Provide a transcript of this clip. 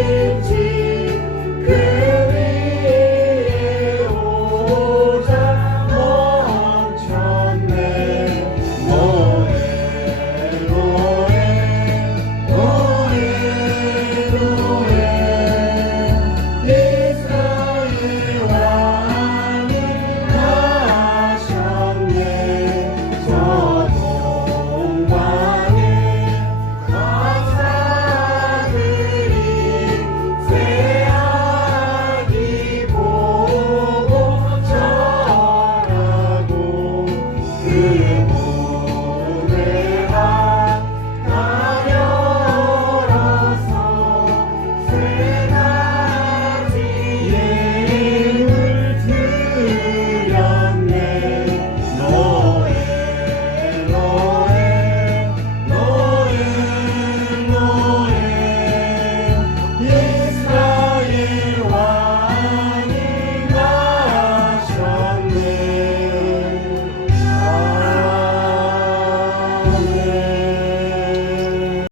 in Jesus.